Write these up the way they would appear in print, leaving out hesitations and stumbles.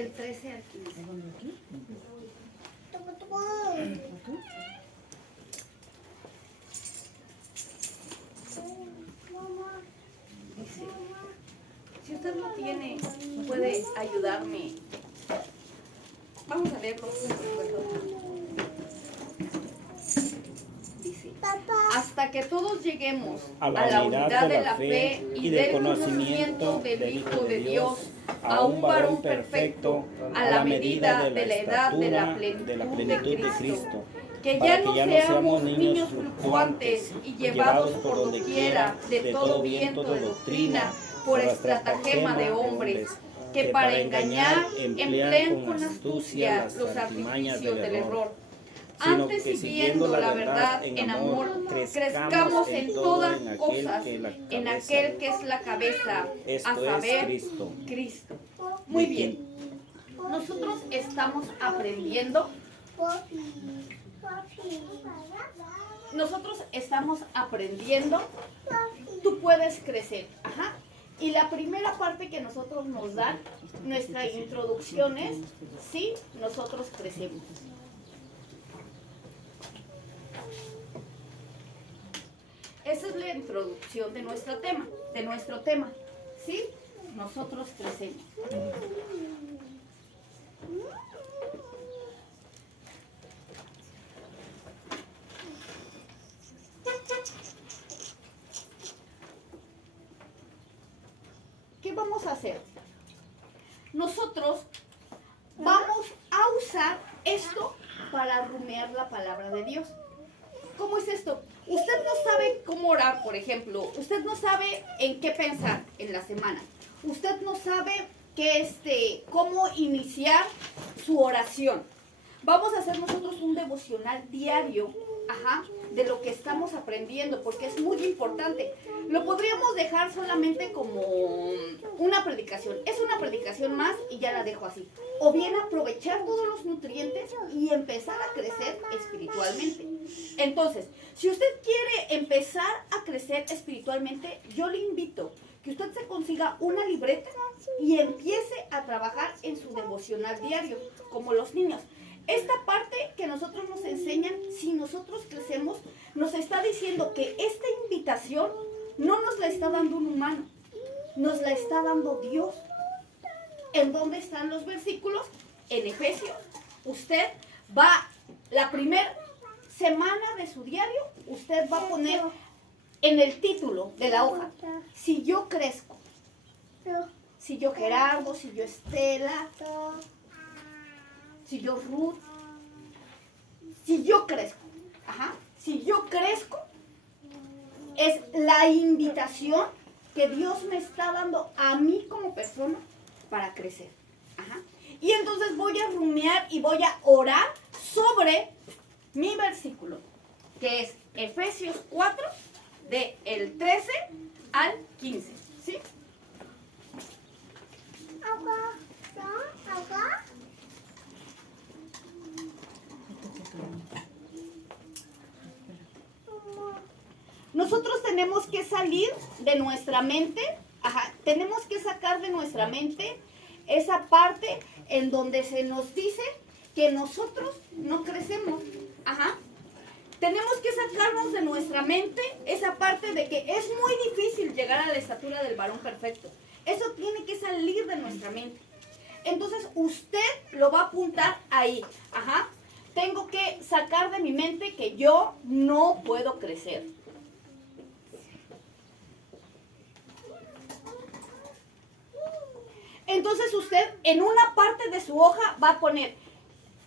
Del 13 al 15. Dice, si usted lo tiene, puede ayudarme. Vamos a leerlo juntos, perdón. Dice, hasta que todos lleguemos a la unidad de la fe y del conocimiento del Hijo de Dios, a un varón perfecto, a la medida de la edad de la plenitud de Cristo. Que ya no seamos niños fluctuantes y llevados por doquiera de todo viento de doctrina, por estratagema de hombres, que para engañar emplean con astucia los artificios del error. Antes, siguiendo la verdad en amor, crezcamos en todas cosas en aquel que es la cabeza, a saber, Cristo. Muy bien. Nosotros estamos aprendiendo. Tú puedes crecer. Ajá. Y la primera parte que nosotros nos dan, nuestra introducción es, sí, nosotros crecemos. Esa es la introducción de nuestro tema, ¿sí? Nosotros crecemos. ¿Qué vamos a hacer? Nosotros vamos a usar esto para rumiar la palabra de Dios. ¿Cómo es esto? Usted no sabe cómo orar, por ejemplo. Usted no sabe en qué pensar en la semana. Usted no sabe cómo iniciar su oración. Vamos a hacer nosotros un devocional diario, de lo que estamos aprendiendo, porque es muy importante. Lo podríamos dejar solamente como una predicación. Es una predicación más y ya la dejo así. O bien aprovechar todos los nutrientes y empezar a crecer espiritualmente. Entonces, si usted quiere empezar a crecer espiritualmente, yo le invito que usted se consiga una libreta y empiece a trabajar en su devocional diario, como los niños. Esta parte que nosotros nos enseñan, si nosotros crecemos, nos está diciendo que esta invitación no nos la está dando un humano, nos la está dando Dios. ¿En dónde están los versículos? En Efesios. Usted va, la primera semana de su diario, usted va a poner en el título de la hoja, si yo crezco, si yo Gerardo, si yo Estela, si yo Ruth, si yo crezco, si yo crezco, es la invitación que Dios me está dando a mí como persona para crecer. Y entonces voy a rumiar y voy a orar sobre mi versículo, que es Efesios 4, del 13 al 15. ¿Sí? Nosotros tenemos que salir de nuestra mente, tenemos que sacar de nuestra mente esa parte en donde se nos dice que nosotros no crecemos. Tenemos que sacarnos de nuestra mente esa parte de que es muy difícil llegar a la estatura del varón perfecto. Eso tiene que salir de nuestra mente. Entonces usted lo va a apuntar ahí. Tengo que sacar de mi mente que yo no puedo crecer. Entonces usted en una parte de su hoja va a poner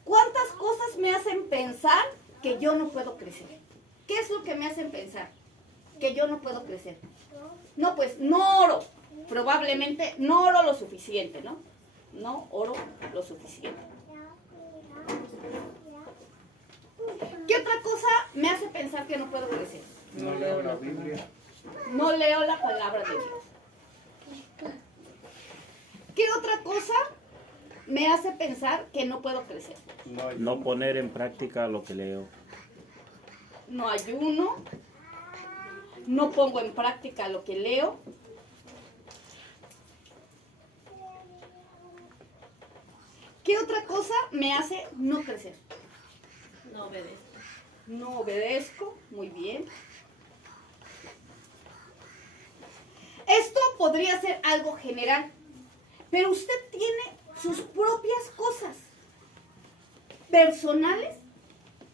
¿cuántas cosas me hacen pensar que yo no puedo crecer? ¿Qué es lo que me hacen pensar que yo no puedo crecer? No, pues no oro. Probablemente no oro lo suficiente, ¿no? No oro lo suficiente. ¿Qué otra cosa me hace pensar que no puedo crecer? No leo la Biblia. No leo la palabra de Dios. ¿Qué otra cosa me hace pensar que no puedo crecer? No poner en práctica lo que leo. No ayuno. No pongo en práctica lo que leo. ¿qué otra cosa me hace no crecer? No obedezco. No obedezco, muy bien. Esto podría ser algo general, pero usted tiene sus propias cosas personales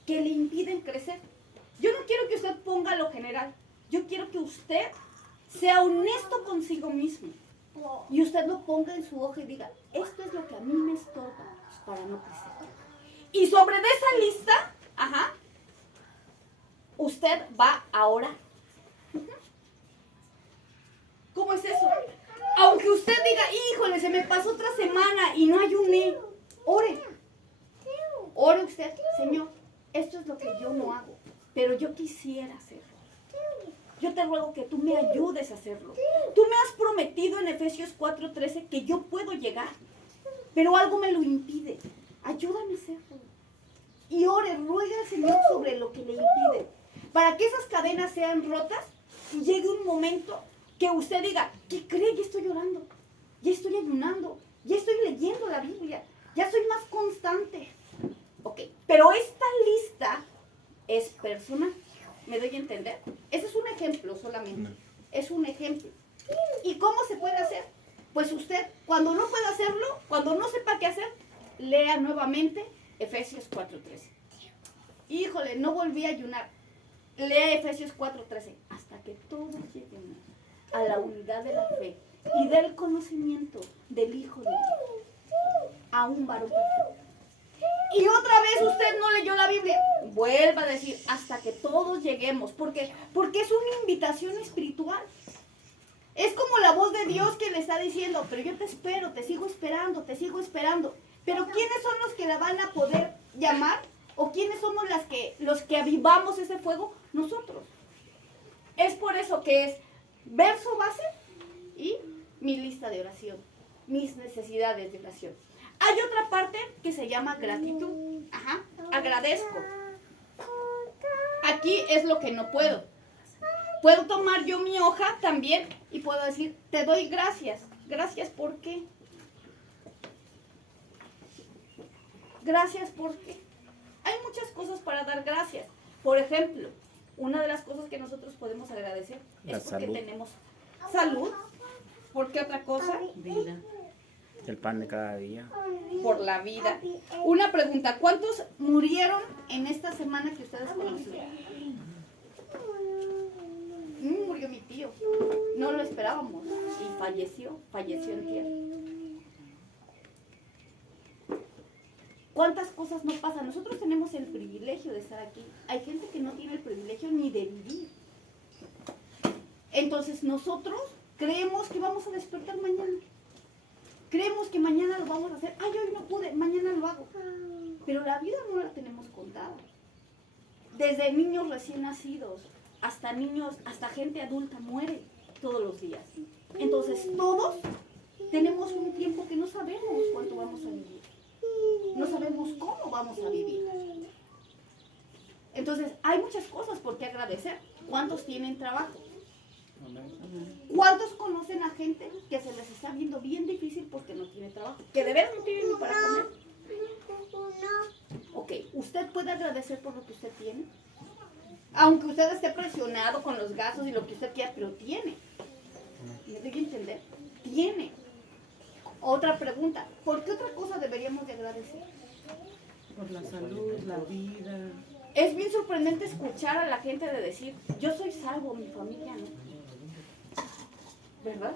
que le impiden crecer. Yo no quiero que usted ponga lo general, yo quiero que usted sea honesto consigo mismo y usted lo ponga en su hoja y diga, esto es lo que a mí me estorba para no crecer. Y sobre de esa lista, usted va a orar. ¿Cómo es eso? Aunque usted diga, híjole, se me pasó otra semana y no ayuné, ore. Ore usted, Señor, esto es lo que yo no hago, pero yo quisiera hacerlo. Yo te ruego que tú me ayudes a hacerlo. Tú me has prometido en Efesios 4:13 que yo puedo llegar, pero algo me lo impide. Ayúdame a hacerlo. Y ore, ruegue al Señor sobre lo que le impide, para que esas cadenas sean rotas y llegue un momento que usted diga, ¿qué cree? Ya estoy orando, ya estoy ayunando, ya estoy leyendo la Biblia, ya soy más constante. Ok, pero esta lista es personal. ¿Me doy a entender? Ese es un ejemplo solamente. Es un ejemplo. ¿Y cómo se puede hacer? Pues usted, cuando no pueda hacerlo, cuando no sepa qué hacer, lea nuevamente Efesios 4:13. Híjole, no volví a ayunar. Lea Efesios 4:13. Hasta que todos lleguen a la unidad de la fe y del conocimiento del Hijo de Dios, a un varón perfecto. Y otra vez usted no leyó la Biblia, vuelva a decir hasta que todos lleguemos, porque es una invitación espiritual. Es como la voz de Dios que le está diciendo, pero yo te espero, te sigo esperando, te sigo esperando. Pero ¿quiénes son los que la van a poder llamar? ¿O quiénes somos los que avivamos ese fuego? Nosotros. Es por eso que es verso base y mi lista de oración, mis necesidades de oración. Hay otra parte que se llama gratitud. Agradezco. Aquí es lo que no puedo. Puedo tomar yo mi hoja también y puedo decir, te doy gracias. Gracias, ¿por qué? Gracias, ¿por qué? Hay muchas cosas para dar gracias. Por ejemplo, una de las cosas que nosotros podemos agradecer es porque tenemos salud. ¿Por qué otra cosa? Vida. El pan de cada día. Por la vida. Una pregunta, ¿cuántos murieron en esta semana que ustedes conocieron? Murió mi tío. No lo esperábamos y falleció en tierra. ¿Cuántas cosas no pasan? Nosotros tenemos el privilegio de estar aquí. Hay gente que no tiene el privilegio ni de vivir. Entonces nosotros creemos que vamos a despertar mañana. Creemos que mañana lo vamos a hacer. Ay, hoy no pude, mañana lo hago. Pero la vida no la tenemos contada. Desde niños recién nacidos hasta gente adulta muere todos los días. Entonces todos tenemos un tiempo que no sabemos cuánto vamos a vivir. No sabemos cómo vamos a vivir. Entonces hay muchas cosas por qué agradecer. ¿Cuántos tienen trabajo? ¿Cuántos conocen a gente que se les está viendo bien difícil porque no tiene trabajo? Que de veras no tienen ni para comer. Ok, ¿usted puede agradecer por lo que usted tiene? Aunque usted esté presionado con los gastos y lo que usted quiera, pero tiene. ¿Me tiene que entender? Tiene. Otra pregunta, ¿por qué otra cosa deberíamos de agradecer? Por la salud, la vida. Es bien sorprendente escuchar a la gente de decir, yo soy salvo, mi familia no. ¿Verdad?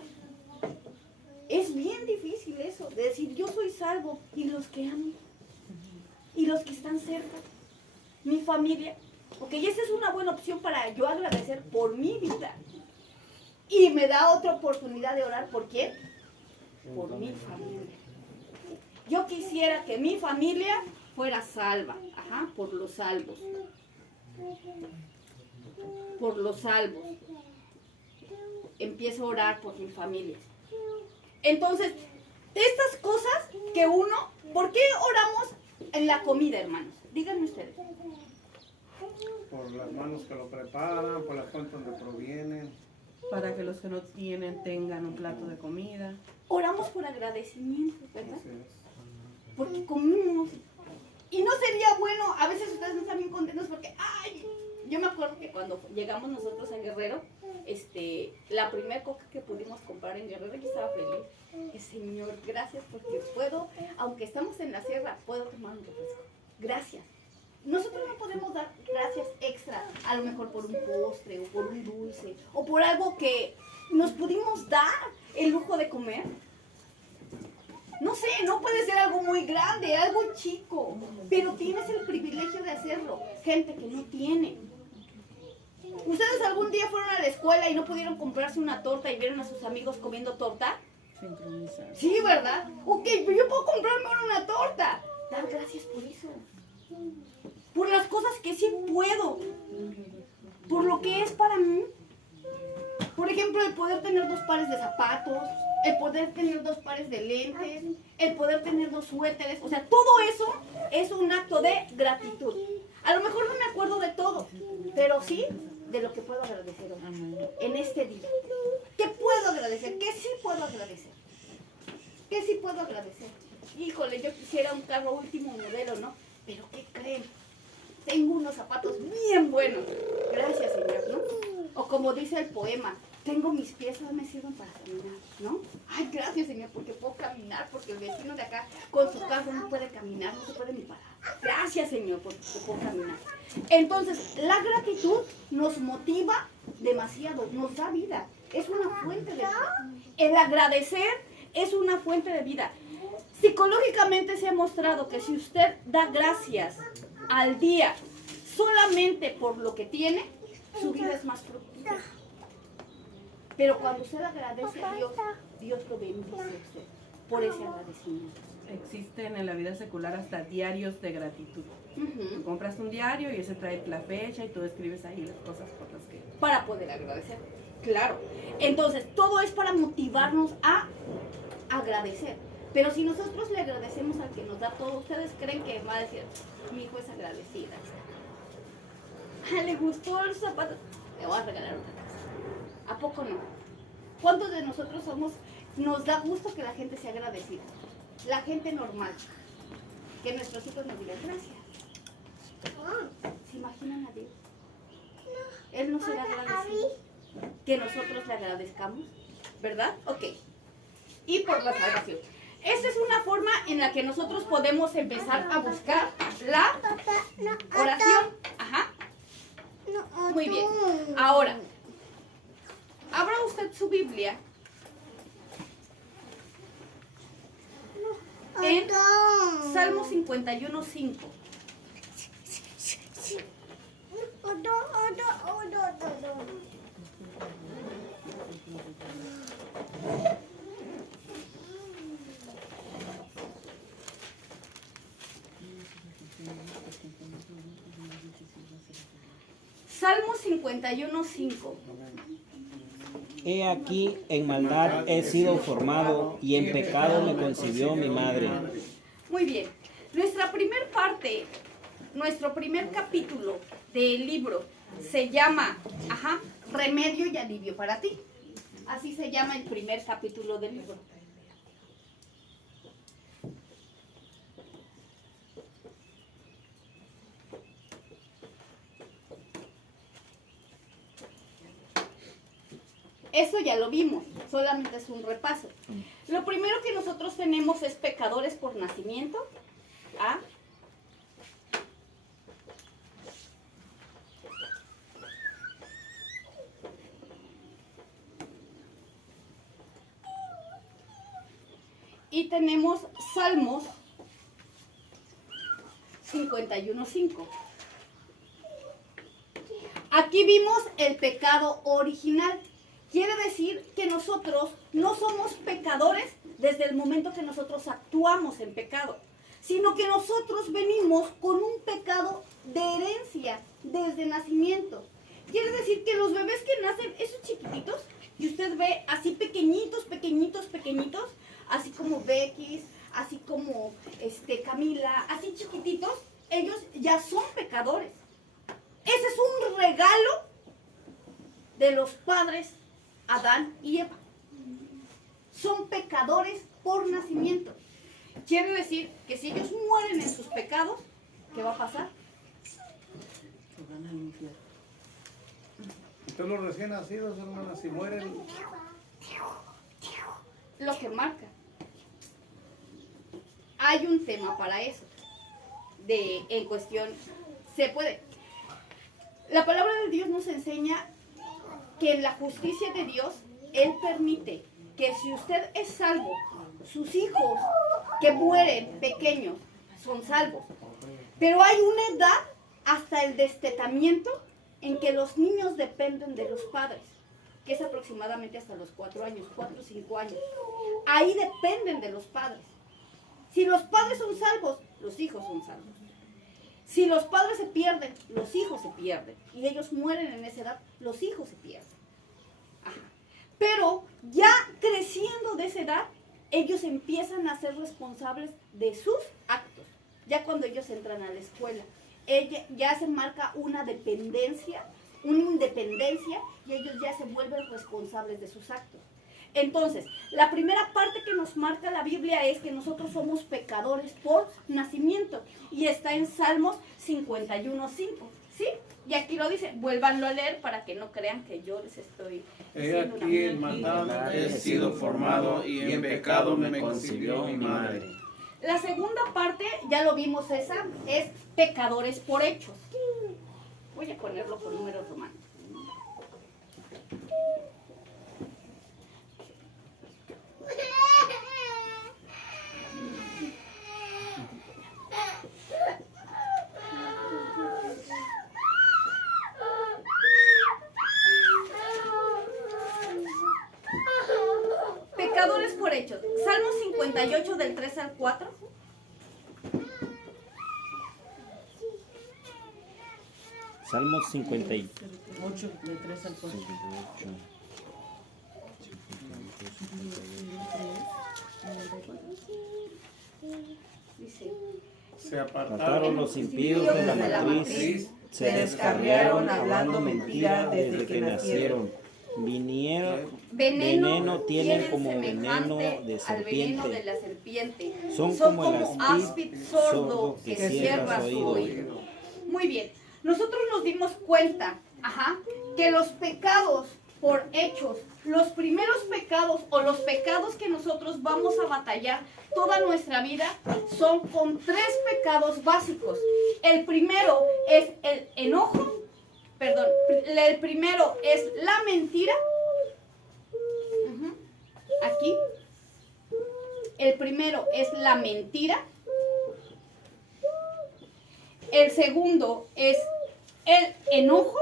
Es bien difícil eso, de decir yo soy salvo y los que amo, y los que están cerca, mi familia. Ok, esa es una buena opción para yo agradecer por mi vida. Y me da otra oportunidad de orar, ¿por quién? Por mi familia. Yo quisiera que mi familia fuera salva, por los salvos. Por los salvos. Empiezo a orar por mi familia. Entonces, estas cosas que uno, ¿por qué oramos en la comida, hermanos? Díganme ustedes. Por las manos que lo preparan, por la fuente donde provienen. Para que los que no tienen tengan un plato de comida. Oramos por agradecimiento, ¿verdad? Así es. porque comimos. Y no sería bueno, a veces ustedes no están bien contentos porque, ay, yo me acuerdo que cuando llegamos nosotros a Guerrero, la primera coca que pudimos comprar en Guerrero, yo estaba feliz. Y, Señor, gracias porque puedo, aunque estamos en la sierra, puedo tomar un refresco. Gracias. Nosotros no podemos dar gracias extra, a lo mejor por un postre o por un dulce o por algo que nos pudimos dar el lujo de comer. No sé, no puede ser algo muy grande, algo chico, pero tienes el privilegio de hacerlo. Gente que no tiene. ¿Ustedes algún día fueron a la escuela y no pudieron comprarse una torta y vieron a sus amigos comiendo torta? Sincronizar. Sí, ¿verdad? Ok, pero yo puedo comprarme una torta. Dar gracias por eso. Por las cosas que sí puedo. Por lo que es para mí. Por ejemplo, el poder tener 2 pares de zapatos, el poder tener 2 pares de lentes, el poder tener 2 suéteres. O sea, todo eso es un acto de gratitud. A lo mejor no me acuerdo de todo, pero sí de lo que puedo agradecer hoy, en este día. ¿Qué puedo agradecer? ¿Qué sí puedo agradecer? ¿Qué sí puedo agradecer? Híjole, yo quisiera un carro último modelo, ¿no? Pero ¿qué creen? Tengo unos zapatos bien buenos. Gracias, Señor, ¿no? O como dice el poema, tengo mis pies, no me sirven para caminar, ¿no? Ay, gracias, Señor, porque puedo caminar, porque el vecino de acá con su carro no puede caminar, no se puede ni parar. Gracias, Señor, porque puedo caminar. Entonces, la gratitud nos motiva demasiado, nos da vida, es una fuente de vida. El agradecer es una fuente de vida. Psicológicamente se ha mostrado que si usted da gracias al día solamente por lo que tiene, su vida es más fructífera. Pero cuando usted agradece a Dios, Dios lo bendice a usted por ese agradecimiento. Existen en la vida secular hasta diarios de gratitud. Tú compras un diario y ese trae la fecha y tú escribes ahí las cosas por las que... Para poder agradecer, claro. Entonces, todo es para motivarnos a agradecer. Pero si nosotros le agradecemos al que nos da todo, ¿ustedes creen que va a decir, mi hijo es agradecida? Le gustó el zapato, le voy a regalar una casa. ¿A poco no? ¿Cuántos de nosotros nos da gusto que la gente sea agradecida? La gente normal. Que nuestros hijos nos digan gracias. ¿Se imaginan a Dios? Él no será agradecido. Que nosotros le agradezcamos, ¿verdad? Ok. Y por la salvación. Esa es una forma en la que nosotros podemos empezar a buscar la oración. Ajá. Muy bien. Ahora, abra usted su Biblia en Salmo 51:5. Salmo 51:5. He aquí, en maldad he sido formado, y en pecado me concibió mi madre. Muy bien. Nuestra primer parte, nuestro primer capítulo del libro se llama, Remedio y alivio para ti. Así se llama el primer capítulo del libro. Eso ya lo vimos, solamente es un repaso. Lo primero que nosotros tenemos es pecadores por nacimiento. ¿Ah? Y tenemos Salmos 51:5. Aquí vimos el pecado original. Quiere decir que nosotros no somos pecadores desde el momento que nosotros actuamos en pecado, sino que nosotros venimos con un pecado de herencia desde nacimiento. Quiere decir que los bebés que nacen, esos chiquititos, y usted ve así pequeñitos, así como Becky, así como Camila, así chiquititos, ellos ya son pecadores. Ese es un regalo de los padres Adán y Eva. Son pecadores por nacimiento. Quiere decir que si ellos mueren en sus pecados, ¿qué va a pasar? Se van al infierno. Entonces los recién nacidos, hermanas, si mueren, Lo que marca. Hay un tema para eso. En cuestión, se puede. La palabra de Dios nos enseña que en la justicia de Dios, Él permite que si usted es salvo, sus hijos que mueren pequeños son salvos. Pero hay una edad hasta el destetamiento en que los niños dependen de los padres, que es aproximadamente hasta los 4 años, 4 o 5 años. Ahí dependen de los padres. Si los padres son salvos, los hijos son salvos. Si los padres se pierden, los hijos se pierden. Y ellos mueren en esa edad, los hijos se pierden. Ajá. Pero ya creciendo de esa edad, ellos empiezan a ser responsables de sus actos. Ya cuando ellos entran a la escuela, ya se marca una dependencia, una independencia, y ellos ya se vuelven responsables de sus actos. Entonces, la primera parte que nos marca la Biblia es que nosotros somos pecadores por nacimiento. Y está en Salmos 51:5. ¿Sí? Y aquí lo dice, vuélvanlo a leer para que no crean que yo les estoy he diciendo una aquí en mentira. maldad he sido formado y en pecado me concibió mi madre. La segunda parte, ya lo vimos esa, es pecadores por hechos. Voy a ponerlo con números romanos. Pecadores por hechos. Salmo 58 del 3 al 4. Salmo 58. 8 de 3 al 4. Dice, Se Apartaron apartaron los impíos de la matriz, se descarriaron hablando mentira desde que nacieron. Veneno tienen como veneno de al veneno de serpiente. la serpiente. Son Son como el como áspid áspid sordo sordo que que cierra cierra su su oído. Muy bien. Nosotros nos dimos cuenta, que los pecados por hechos, los primeros pecados o los pecados que nosotros vamos a batallar toda nuestra vida son con 3 pecados básicos. El primero es el enojo, el primero es la mentira. Aquí. El primero es la mentira. El segundo es el enojo.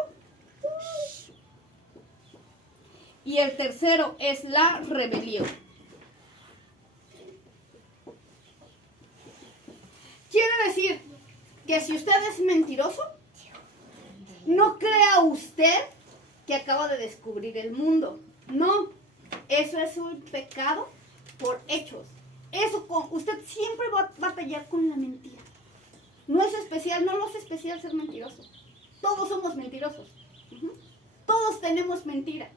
Y el tercero es la rebelión. Quiere decir que si usted es mentiroso, no crea usted que acaba de descubrir el mundo. No, eso es un pecado por hechos. Usted siempre va a batallar con la mentira. No es especial, no lo hace especial ser mentiroso. Todos somos mentirosos. Todos tenemos mentira.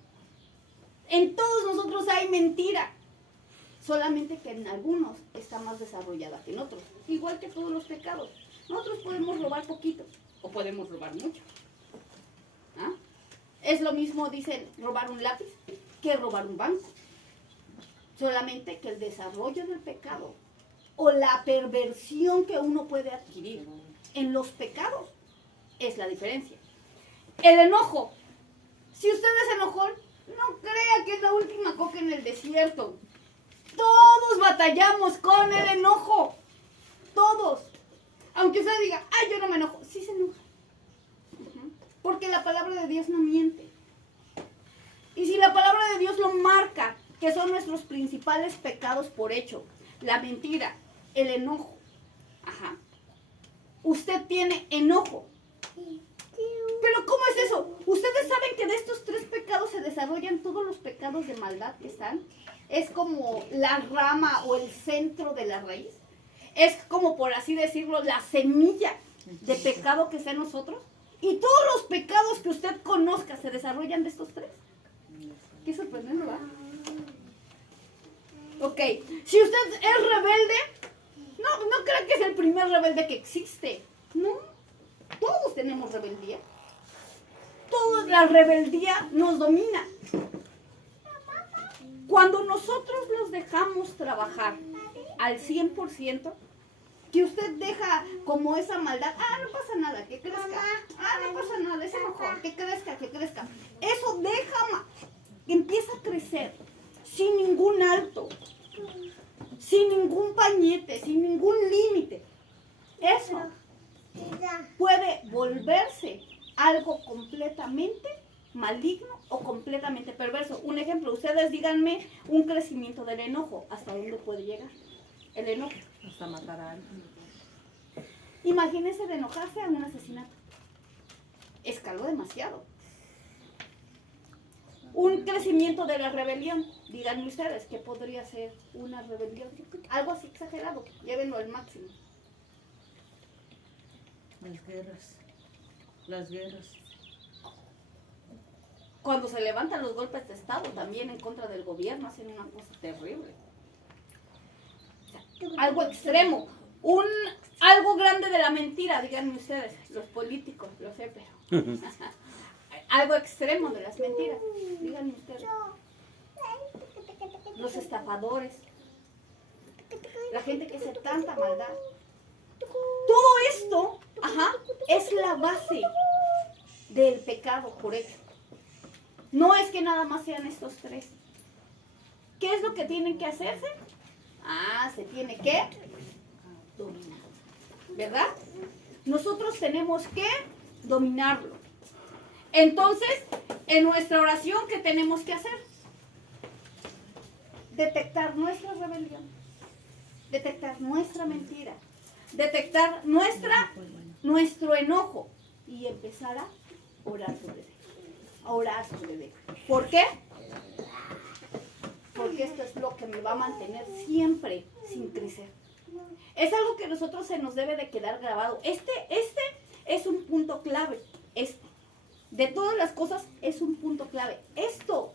En todos nosotros hay mentira. Solamente que en algunos está más desarrollada que en otros. Igual que todos los pecados. Nosotros podemos robar poquito o podemos robar mucho. Es lo mismo, dicen, robar un lápiz que robar un banco. Solamente que el desarrollo del pecado o la perversión que uno puede adquirir en los pecados es la diferencia. El enojo. Si usted es enojón, no crea que es la última coca en el desierto. Todos batallamos con el enojo. Todos. Aunque usted diga, ay, yo no me enojo. Sí se enoja. Porque la palabra de Dios no miente. Y si la palabra de Dios lo marca, que son nuestros principales pecados por hecho, la mentira, el enojo. Usted tiene enojo. Pero ¿cómo es eso? Ustedes saben que de estos 3 pecados se desarrollan todos los pecados de maldad que están. Es como la rama o el centro de la raíz. Es como, por así decirlo, la semilla de pecado que está en nosotros. Y todos los pecados que usted conozca se desarrollan de estos 3. Qué sorprendente, ¿verdad? Ok, si usted es rebelde, No crean que es el primer rebelde que existe. No, todos tenemos rebeldía. Toda la rebeldía nos domina. Cuando nosotros los dejamos trabajar al 100%, que usted deja como esa maldad, no pasa nada, que crezca, no pasa nada, ese mejor, que crezca. Eso empieza a crecer sin ningún alto, sin ningún pañete, sin ningún límite. Eso puede volverse algo completamente maligno o completamente perverso. Un ejemplo, ustedes díganme un crecimiento del enojo. ¿Hasta dónde puede llegar el enojo? Hasta matar a alguien. Imagínense de enojarse a un asesinato. Escaló demasiado. Un crecimiento de la rebelión. Díganme ustedes, ¿qué podría ser una rebelión? Algo así exagerado. Llévenlo al máximo. Las guerras. Cuando se levantan los golpes de Estado también en contra del gobierno, hacen una cosa terrible. O sea, algo extremo. Algo grande de la mentira, díganme ustedes, los políticos, lo sé, pero... algo extremo de las mentiras, díganme ustedes. Los estafadores. La gente que hace tanta maldad. Todo esto, es la base del pecado por hecho. No es que nada más sean estos tres. ¿Qué es lo que tienen que hacerse? Se tiene que dominar. ¿Verdad? Nosotros tenemos que dominarlo. Entonces, en nuestra oración, ¿qué tenemos que hacer? Detectar nuestra rebelión. Detectar nuestra mentira. Detectar nuestro enojo. Y empezar a orar sobre él. ¿Por qué? Porque esto es lo que me va a mantener siempre sin crecer. Es algo que a nosotros se nos debe de quedar grabado. Este es un punto clave. De todas las cosas es un punto clave. Esto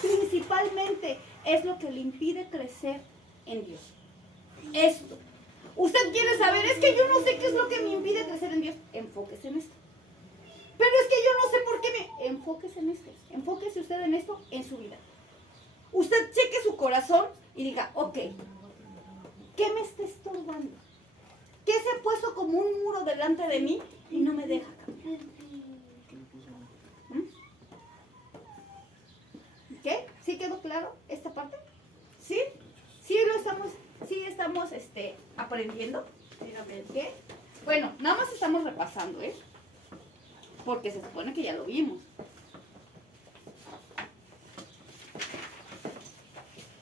principalmente es lo que le impide crecer en Dios. Esto. Usted quiere saber, es que yo no sé qué es lo que me impide crecer en Dios. Enfóquese en esto. Pero es que yo no sé por qué Enfóquese en esto. Enfóquese usted en esto, en su vida. Usted cheque su corazón y diga, ok, ¿qué me está estorbando? ¿Qué se ha puesto como un muro delante de mí y no me deja cambiar? ¿Qué? ¿Sí quedó claro esta parte? ¿Sí? ¿Sí estamos aprendiendo? ¿Qué? Bueno, nada más estamos repasando, porque se supone que ya lo vimos.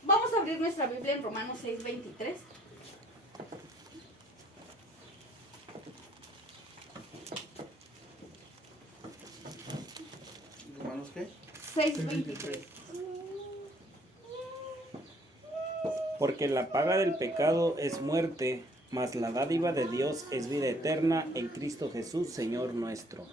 Vamos a abrir nuestra Biblia en Romanos 6:23. ¿Romanos qué? 6:23. Porque la paga del pecado es muerte, mas la dádiva de Dios es vida eterna en Cristo Jesús, Señor nuestro.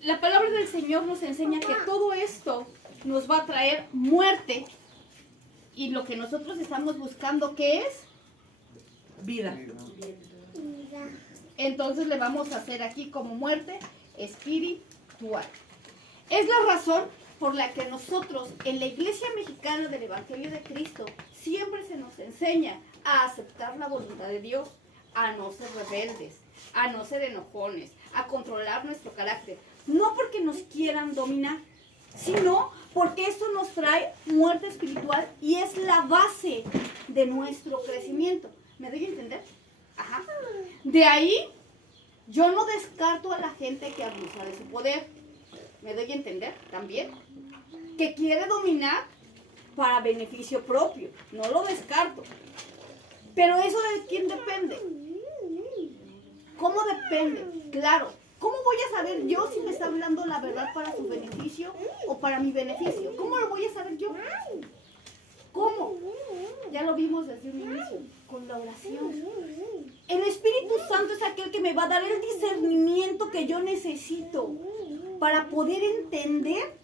La palabra del Señor nos enseña que todo esto nos va a traer muerte. Y lo que nosotros estamos buscando, ¿qué es? Vida. Entonces le vamos a hacer aquí como muerte espiritual. Es la razón por la que nosotros en la Iglesia Mexicana del Evangelio de Cristo siempre se nos enseña a aceptar la voluntad de Dios, a no ser rebeldes, a no ser enojones, a controlar nuestro carácter. No porque nos quieran dominar, sino porque esto nos trae muerte espiritual y es la base de nuestro crecimiento. ¿Me doy a entender? Ajá. De ahí, yo no descarto a la gente que abusa de su poder. ¿Me doy a entender? También. Que quiere dominar para beneficio propio. No lo descarto. Pero eso de quién depende. ¿Cómo depende? Claro. ¿Cómo voy a saber yo si me está hablando la verdad para su beneficio o para mi beneficio? ¿Cómo lo voy a saber yo? ¿Cómo? Ya lo vimos desde un inicio, con la oración. El Espíritu Santo es aquel que me va a dar el discernimiento que yo necesito para poder entender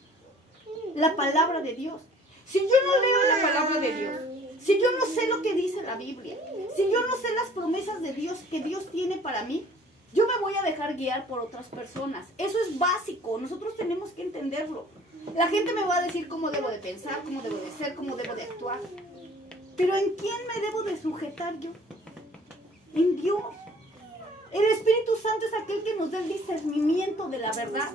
la palabra de Dios. Si yo no leo la palabra de Dios, si yo no sé lo que dice la Biblia, si yo no sé las promesas de Dios que Dios tiene para mí, yo me voy a dejar guiar por otras personas. Eso es básico, nosotros tenemos que entenderlo. La gente me va a decir cómo debo de pensar, cómo debo de ser, cómo debo de actuar. Pero ¿en quién me debo de sujetar yo? En Dios. El Espíritu Santo es aquel que nos da el discernimiento de la verdad.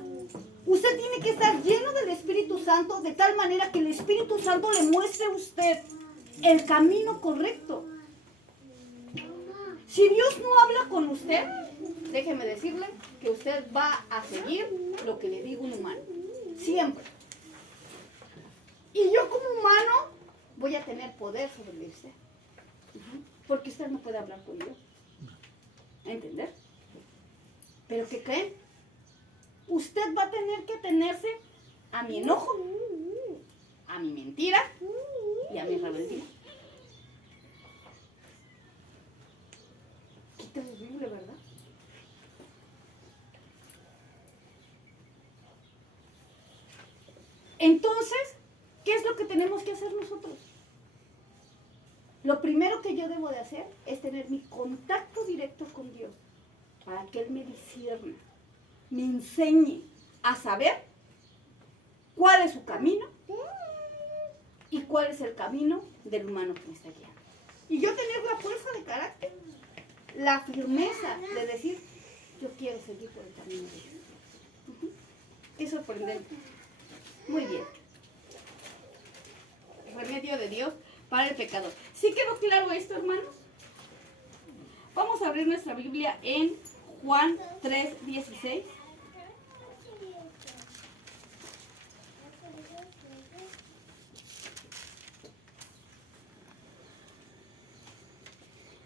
Usted tiene que estar lleno del Espíritu Santo de tal manera que el Espíritu Santo le muestre a usted el camino correcto. Si Dios no habla con usted, déjeme decirle que usted va a seguir lo que le diga un humano. Siempre. Y yo como humano voy a tener poder sobre usted. Porque usted no puede hablar con Dios. ¿Entender? ¿Pero qué creen? Usted va a tener que atenerse a mi enojo, a mi mentira y a mi rebeldía. Qué terrible, ¿verdad? Entonces, ¿qué es lo que tenemos que hacer nosotros? Lo primero que yo debo de hacer es tener mi contacto directo con Dios para que Él me discierna, me enseñe a saber cuál es su camino y cuál es el camino del humano que me está guiando. Y yo tener la fuerza de carácter, la firmeza de decir, yo quiero seguir por el camino de Dios. Qué sorprendente. Muy bien. Remedio de Dios para el pecador. ¿Sí quedó claro esto, hermanos? Vamos a abrir nuestra Biblia en Juan 3:16.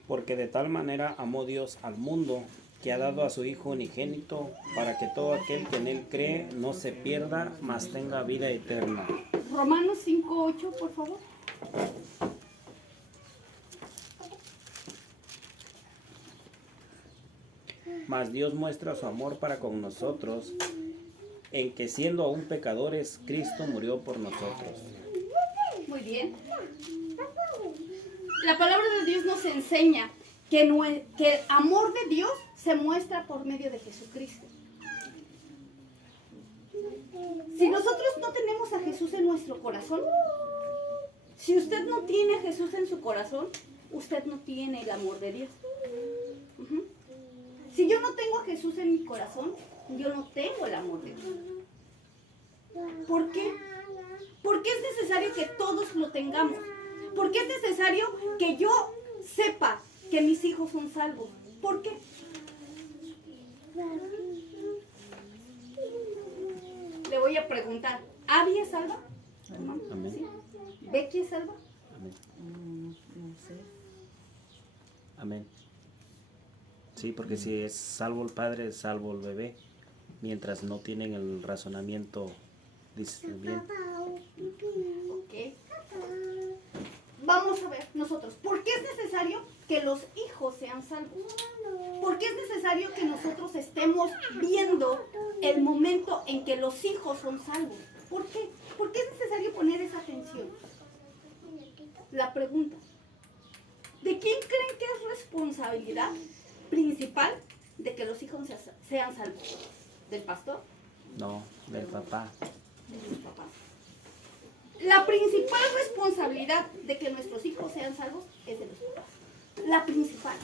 Porque de tal manera amó Dios al mundo, que ha dado a su Hijo unigénito, para que todo aquel que en Él cree no se pierda, mas tenga vida eterna. Romanos 5:8, por favor. Mas Dios muestra su amor para con nosotros, en que siendo aún pecadores, Cristo murió por nosotros. Muy bien. La palabra de Dios nos enseña que el amor de Dios se muestra por medio de Jesucristo. Si nosotros no tenemos a Jesús en nuestro corazón, si usted no tiene a Jesús en su corazón, usted no tiene el amor de Dios. Si yo no tengo a Jesús en mi corazón, yo no tengo el amor de Dios. ¿Por qué? Porque es necesario que todos lo tengamos. Porque es necesario que yo sepa que mis hijos son salvos. ¿Por qué? Le voy a preguntar, ¿Abby es salva? Amén. ¿Sí? ¿Becky es salva? Amén. No sé. Amén. Sí, porque si es salvo el padre, es salvo el bebé. Mientras no tienen el razonamiento bien. Ok. Vamos a ver nosotros, ¿por qué es necesario que los hijos sean salvos? ¿Por qué es necesario que nosotros estemos viendo el momento en que los hijos son salvos? ¿Por qué? ¿Por qué es necesario poner esa atención? La pregunta, ¿de quién creen que es responsabilidad principal de que los hijos sean salvos? ¿Del pastor? No, del papá. De los papás. La principal responsabilidad de que nuestros hijos sean salvos es de los papás. La principal.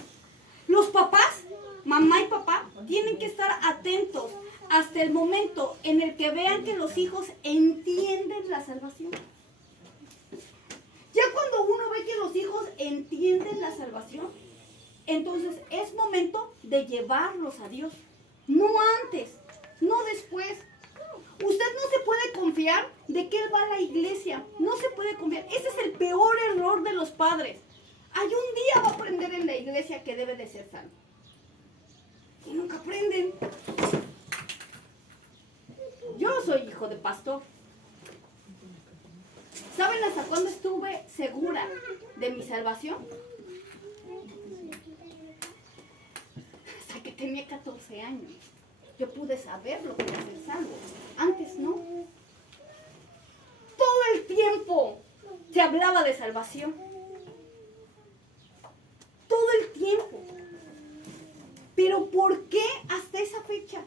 Los papás, mamá y papá, tienen que estar atentos hasta el momento en el que vean que los hijos entienden la salvación. Ya cuando uno ve que los hijos entienden la salvación, entonces es momento de llevarlos a Dios. No antes, no después. Usted no se puede confiar de que él va a la iglesia. No se puede confiar. Ese es el peor error de los padres. Hay un día va a aprender en la iglesia que debe de ser salvo. Y nunca aprenden. Yo soy hijo de pastor. ¿Saben hasta cuándo estuve segura de mi salvación? Hasta que tenía 14 años. Yo pude saber lo que era ser salvo. Antes no. Todo el tiempo se hablaba de salvación. tiempo. Pero ¿por qué hasta esa fecha?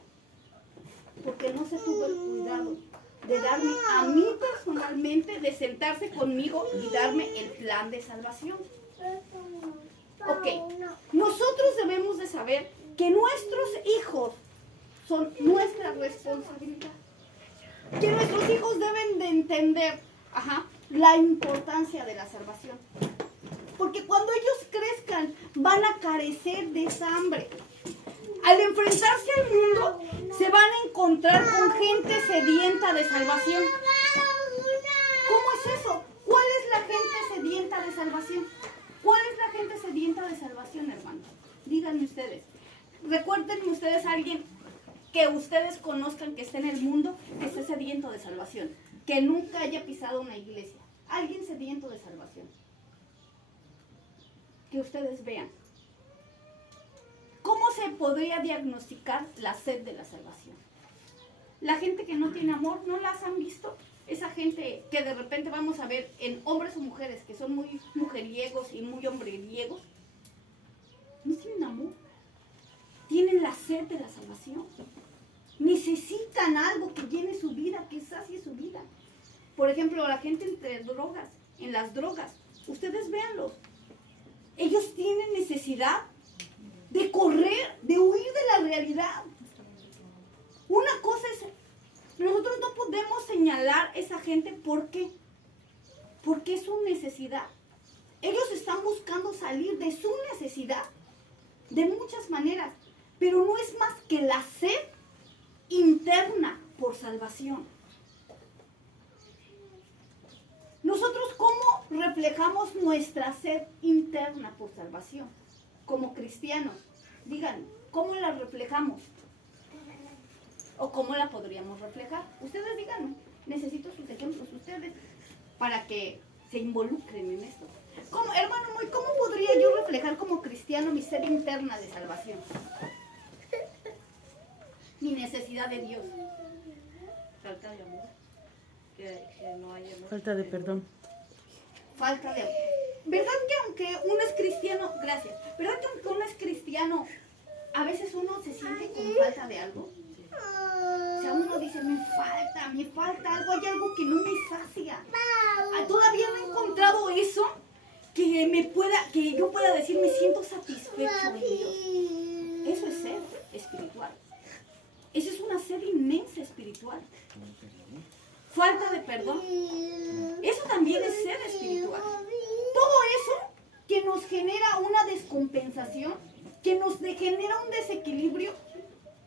Porque no se tuvo el cuidado de darme a mí personalmente, de sentarse conmigo y darme el plan de salvación. Ok, nosotros debemos de saber que nuestros hijos son nuestra responsabilidad. Que nuestros hijos deben de entender la importancia de la salvación. Porque cuando ellos crezcan van a carecer de esa hambre. Al enfrentarse al mundo se van a encontrar con gente sedienta de salvación. ¿Cómo es eso? ¿Cuál es la gente sedienta de salvación? ¿Cuál es la gente sedienta de salvación, hermanos? Díganme ustedes. Recuérdenme ustedes a alguien que ustedes conozcan que esté en el mundo, que esté sediento de salvación, que nunca haya pisado una iglesia. Alguien sediento de salvación. Que ustedes vean. ¿Cómo se podría diagnosticar la sed de la salvación? La gente que no tiene amor, ¿no las han visto? Esa gente que de repente vamos a ver en hombres o mujeres que son muy mujeriegos y muy hombreriegos, no tienen amor. Tienen la sed de la salvación. Necesitan algo que llene su vida, que sacie su vida. Por ejemplo, la gente en las drogas, ustedes véanlos. Ellos tienen necesidad de correr, de huir de la realidad. Una cosa es, nosotros no podemos señalar a esa gente, ¿por qué? Porque es su necesidad. Ellos están buscando salir de su necesidad de muchas maneras, pero no es más que la sed interna por salvación. Nosotros, ¿cómo reflejamos nuestra sed interna por salvación? Como cristianos, digan, ¿cómo la reflejamos? ¿O cómo la podríamos reflejar? Ustedes díganme, necesito sus ejemplos ustedes para que se involucren en esto. ¿Cómo, hermano Moy, cómo podría yo reflejar como cristiano mi sed interna de salvación? Mi necesidad de Dios. Falta de amor. Que no hay amor. Falta de perdón. Falta de... ¿Verdad que aunque uno es cristiano, gracias, ¿verdad que aunque uno es cristiano, a veces uno se siente con falta de algo? O sea, uno dice, me falta algo, hay algo que no me sacia. Todavía no he encontrado eso que yo pueda decir, me siento satisfecho de Dios. Eso es sed espiritual. Eso es una sed inmensa espiritual. Falta de perdón. Eso también es sed espiritual. Todo eso que nos genera una descompensación, que nos genera un desequilibrio,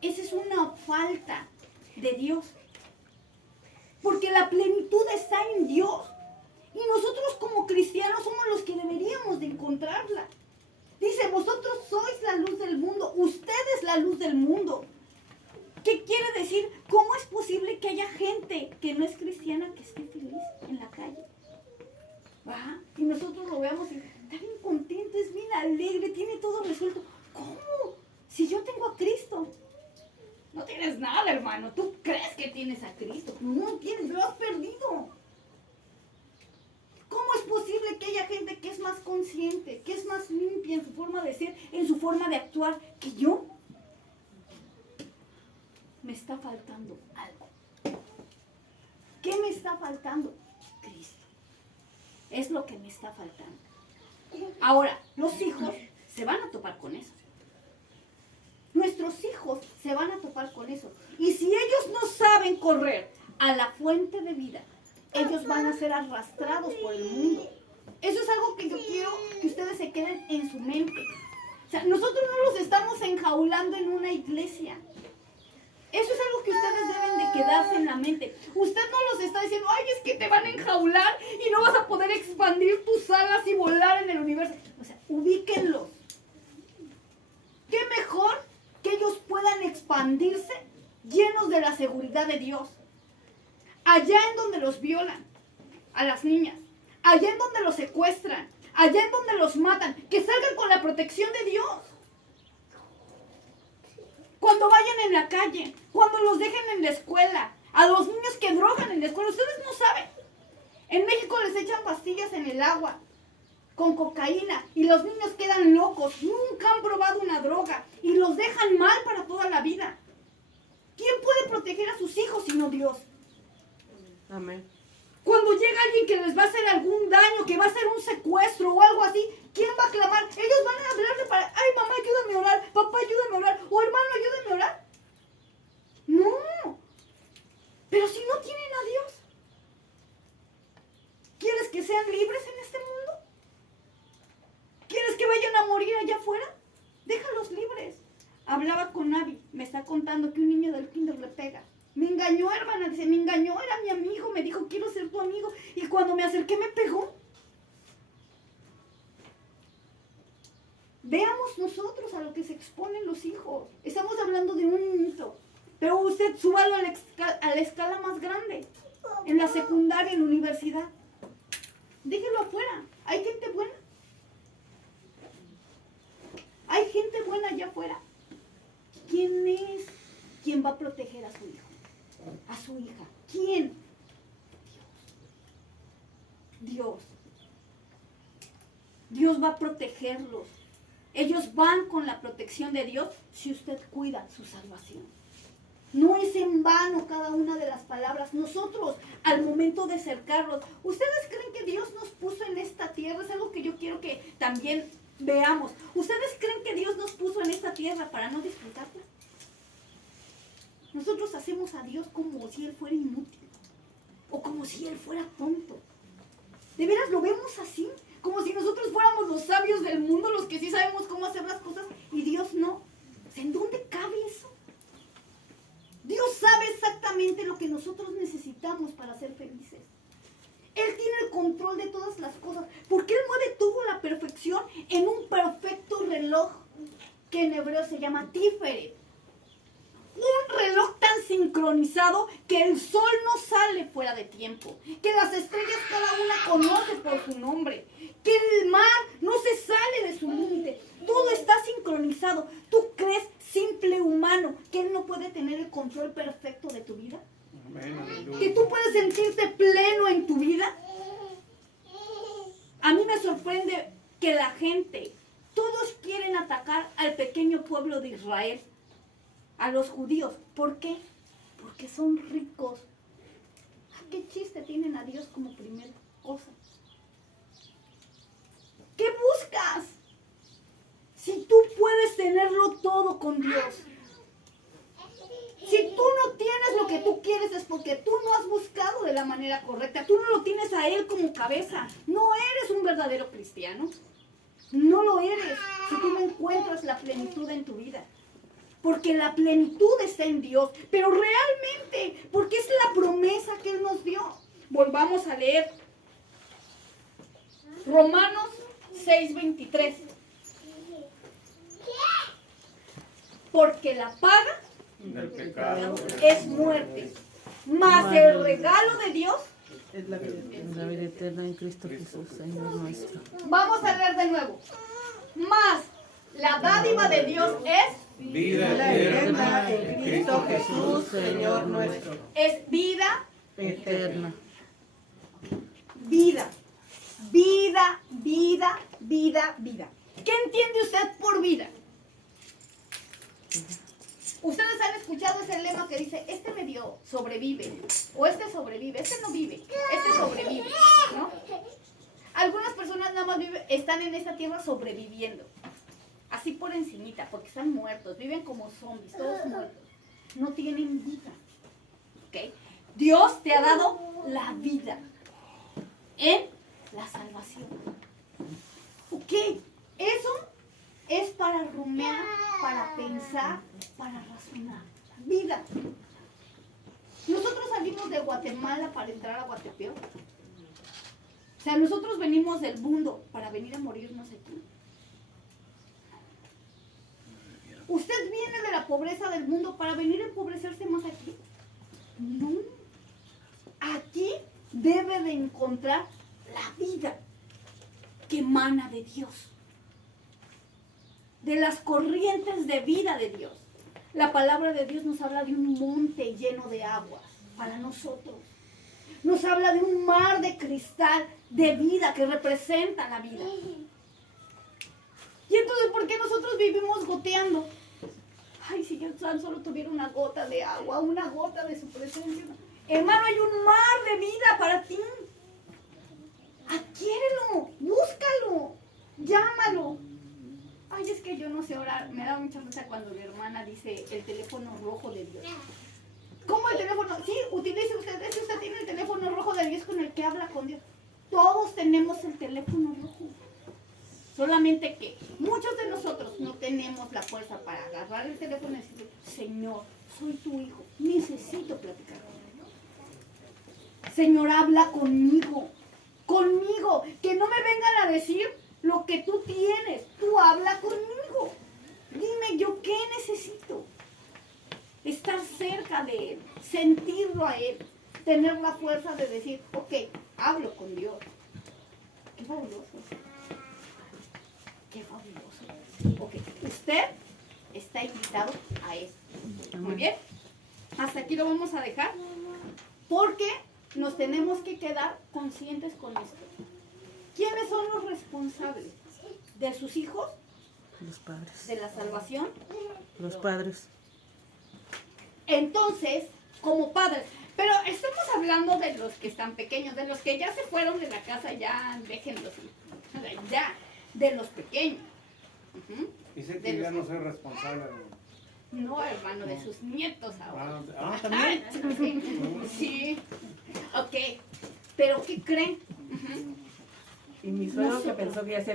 esa es una falta de Dios. Porque la plenitud está en Dios. Y nosotros como cristianos somos los que deberíamos de encontrarla. Dice, vosotros sois la luz del mundo. Usted es la luz del mundo. ¿Qué quiere decir? ¿Cómo es posible que haya gente que no es cristiana que esté feliz en la calle? ¿Va? Y nosotros lo veamos y está bien contento, es bien alegre, tiene todo resuelto. ¿Cómo? Si yo tengo a Cristo. No tienes nada, hermano. Tú crees que tienes a Cristo. No tienes, lo has perdido. ¿Cómo es posible que haya gente que es más consciente, que es más limpia en su forma de ser, en su forma de actuar que yo? Me está faltando algo. ¿Qué me está faltando? Cristo. Es lo que me está faltando. Ahora, los hijos se van a topar con eso. Nuestros hijos se van a topar con eso. Y si ellos no saben correr a la fuente de vida, ellos van a ser arrastrados por el mundo. Eso es algo que yo quiero que ustedes se queden en su mente. O sea, nosotros no los estamos enjaulando en una iglesia. Eso es algo que ustedes deben de quedarse en la mente. Usted no los está diciendo, ay, es que te van a enjaular y no vas a poder expandir tus alas y volar en el universo. O sea, ubíquenlos. ¿Qué mejor que ellos puedan expandirse llenos de la seguridad de Dios? Allá en donde los violan a las niñas, allá en donde los secuestran, allá en donde los matan, que salgan con la protección de Dios. Cuando vayan en la calle, cuando los dejen en la escuela, a los niños que drogan en la escuela, ustedes no saben. En México les echan pastillas en el agua con cocaína y los niños quedan locos, nunca han probado una droga y los dejan mal para toda la vida. ¿Quién puede proteger a sus hijos sino Dios? Amén. Cuando llega alguien que les va a hacer algún daño, que va a hacer un secuestro o algo así, ¿quién va a clamar? Ellos van a hablarle para, ay mamá, ayúdame a orar, papá, ayúdame a orar, o hermano, ayúdame a orar. No. Pero si no tienen a Dios, ¿quieres que sean libres en este mundo? ¿Quieres que vayan a morir allá afuera? Déjalos libres. Hablaba con Abby, me está contando que un niño del kinder le pega. Me engañó, hermana, dice, me engañó, era mi amigo, me dijo, quiero ser tu amigo. Y cuando me acerqué me pegó. Veamos nosotros a lo que se exponen los hijos. Estamos hablando de un niñito. Pero usted súbalo a la escala más grande. En la secundaria, en la universidad. Déjelo afuera. Hay gente buena. Hay gente buena allá afuera. ¿Quién es quien va a proteger a su hijo? A su hija. ¿Quién? Dios. Dios va a protegerlos. Ellos van con la protección de Dios si usted cuida su salvación. No es en vano cada una de las palabras. Nosotros, al momento de acercarlos, ¿ustedes creen que Dios nos puso en esta tierra? Es algo que yo quiero que también veamos. ¿Ustedes creen que Dios nos puso en esta tierra para no disfrutarla? Nosotros hacemos a Dios como si Él fuera inútil o como si Él fuera tonto. ¿De veras lo vemos así? Como si nosotros fuéramos los sabios del mundo, los que sí sabemos cómo hacer las cosas y Dios no. ¿En dónde cabe eso? Dios sabe exactamente lo que nosotros necesitamos para ser felices. Él tiene el control de todas las cosas, porque Él mueve todo a la perfección en un perfecto reloj que en hebreo se llama Tiferet. Un reloj tan sincronizado que el sol no sale fuera de tiempo, que las estrellas cada una conoce por su nombre, que el mar no se sale de su límite. Todo está sincronizado. ¿Tú crees, simple humano, que Él no puede tener el control perfecto de tu vida? Amén. ¿Que tú puedes sentirte pleno en tu vida? A mí me sorprende que la gente, todos quieren atacar al pequeño pueblo de Israel, a los judíos. ¿Por qué? Porque son ricos. ¿Qué chiste tienen a Dios como primera cosa? ¿Qué buscas? Si tú puedes tenerlo todo con Dios. Si tú no tienes lo que tú quieres es porque tú no has buscado de la manera correcta. Tú no lo tienes a Él como cabeza. No eres un verdadero cristiano. No lo eres si tú no encuentras la plenitud en tu vida. Porque la plenitud está en Dios. Pero realmente, porque es la promesa que Él nos dio. Volvamos a leer Romanos 6:23. Porque la paga Del pecado. es muerte, mas el regalo de Dios. Es la vida. La vida eterna en Cristo Jesús, Señor nuestro. Vamos a leer de nuevo. Mas la dádiva de Dios Vida La eterna eterna en Cristo Jesús, Señor nuestro. es vida, Eterna. vida, vida, vida, vida, vida. ¿Qué entiende usted por vida? Ustedes han escuchado ese lema que dice, este medio sobrevive, o este sobrevive, este no vive, este sobrevive, ¿no? Algunas personas nada más están en esta tierra sobreviviendo, así por encimita, porque están muertos, viven como zombies, todos muertos, no tienen vida, ¿ok? Dios te ha dado la vida en la salvación, ¿ok? Eso es para rumiar, para pensar, para razonar. Vida. Nosotros salimos de Guatemala para entrar a Guatepeor. O sea, nosotros venimos del mundo para venir a morirnos aquí. ¿Usted viene de la pobreza del mundo para venir a empobrecerse más aquí? No. Aquí debe de encontrar la vida que emana de Dios. De las corrientes de vida de Dios. La palabra de Dios nos habla de un monte lleno de aguas para nosotros. nos habla de un mar de cristal de vida que representa la vida. Y entonces, ¿por qué nosotros vivimos goteando? Ay, si yo tan solo tuviera una gota de agua, una gota de su presencia. Hermano, hay un mar de vida para ti. Adquiérelo, búscalo, llámalo. Ay, es que yo no sé orar. Me da mucha risa cuando mi hermana dice el teléfono rojo de Dios. ¿Cómo el teléfono? Sí, utilice usted, si usted tiene el teléfono rojo de Dios con el que habla con Dios. Todos tenemos el teléfono rojo. Solamente que muchos de nosotros no tenemos la fuerza para agarrar el teléfono y decir, Señor, soy tu hijo, necesito platicar contigo. Señor, habla conmigo, que no me vengan a decir lo que tú tienes, tú habla conmigo. Dime yo qué necesito. Estar cerca de Él, sentirlo a Él, tener la fuerza de decir, ok, hablo con Dios. Qué fabuloso. Qué fabuloso. Ok, usted está invitado a eso. Muy bien. Hasta aquí lo vamos a dejar. Porque nos tenemos que quedar conscientes con esto. ¿Quiénes son los responsables de sus hijos? Los padres. De la salvación. Los padres. Entonces, como padres. Pero estamos hablando de los que están pequeños, de los que ya se fueron de la casa, ya déjenlos. Ya. De los pequeños. Dice que ya no soy responsable. No, hermano, de sus nietos ahora. ¿También? Sí. Ok. Pero ¿qué creen? Y mi suegro que pensó que ya se había